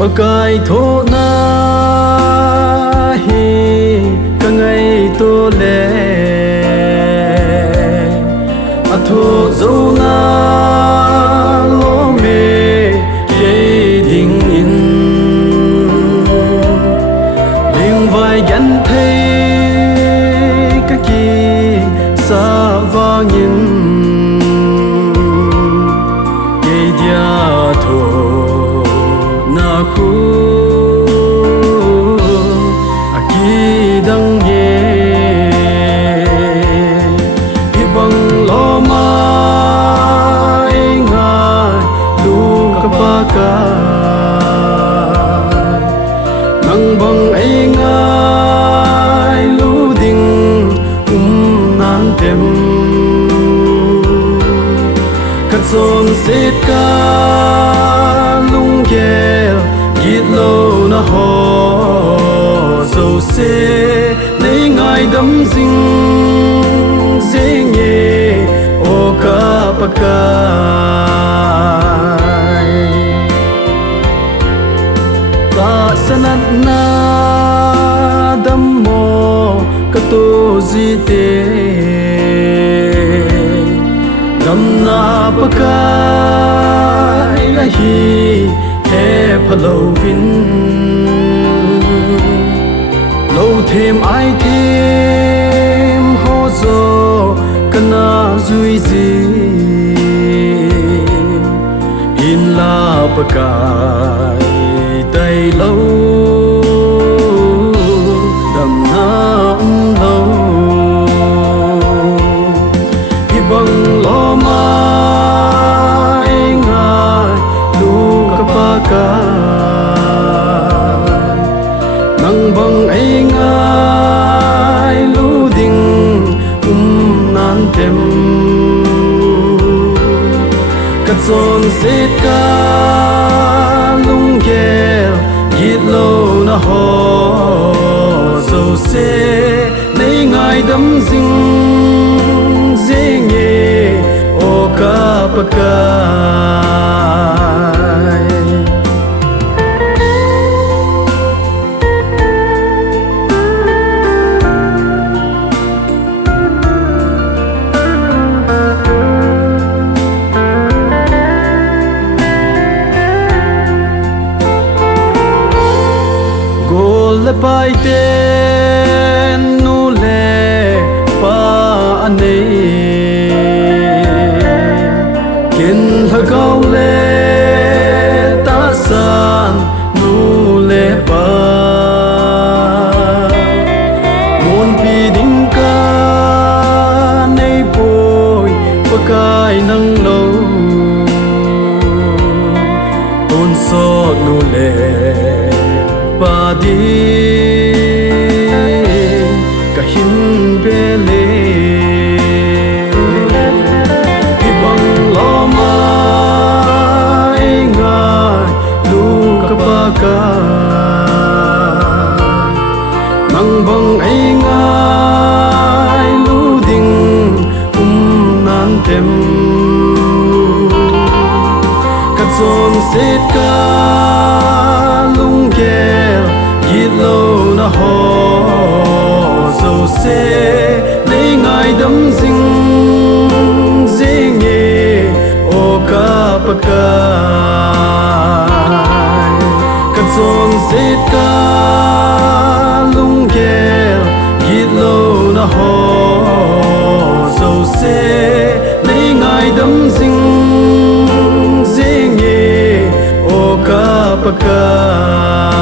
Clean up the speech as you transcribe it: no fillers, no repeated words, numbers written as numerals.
Pakai tho na hi ka ngai to le a tho zo na lo me ke ding in ling vai gan thei ka ki sa vang in ke dia tho na khu aki dang ye hi bang lo ma nga lu ka pa ka nang bang ai nga lu ding nan tem ka son set ka lung gel yết lâu na ho dâu se lấy ngài đắm dinh dễ nghe ô ca pa kai ta sanat na đắm mò ka to di te đắm na pa kai la hi lâu vin lâu thêm ai thêm hô zo kana duy gì in la pakai tay lâu đầm na lâu hi bang lo ma nang bang ai ngai lu ding nan tem ka chon set ka lung gel yết lâu na ho zo se lấy ngai đắm ding dễ nghe ô ca pa kai le pai ten nu le pa ane kin ha kau le ta san nu le pa mon pi ding ka nei poi pa kai nang lo ton so nu le pa di ka hin bele hi bang lo ma nga lu ka pa ka nang bang ai nga lu ding nan tem ka chon set ka lung gel yết lâu na ho dâu se lấy ngài đắm dinh dễ nghe ô ca pa kai ka chon set ka lung gel yết lâu na ho dâu se lấy ngài đắm dinh dễ nghe ô ca pa kai